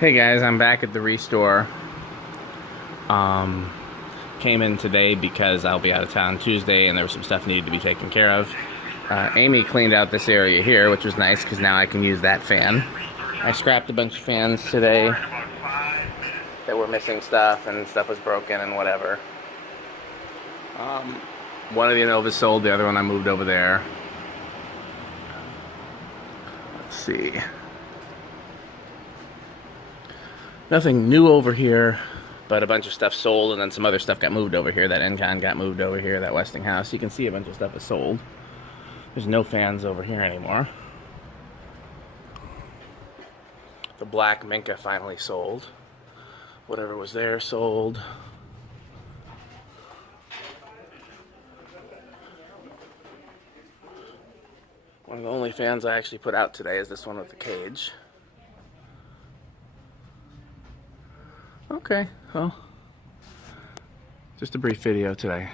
Hey guys, I'm back at the restore. Came in today because I'll be out of town Tuesday and there was some stuff needed to be taken care of. Amy cleaned out this area here, which was nice because now I can use that fan. I scrapped a bunch of fans today that were missing stuff and stuff was broken and whatever. One of the Innovas sold, the other one I moved over there. Let's see. Nothing new over here, but a bunch of stuff sold, and then some other stuff got moved over here. That Encon got moved over here, that Westinghouse. You can see a bunch of stuff is sold. There's no fans over here anymore. The black Minka finally sold. Whatever was there sold. One of the only fans I actually put out today is this one with the cage. Okay, well, just a brief video today.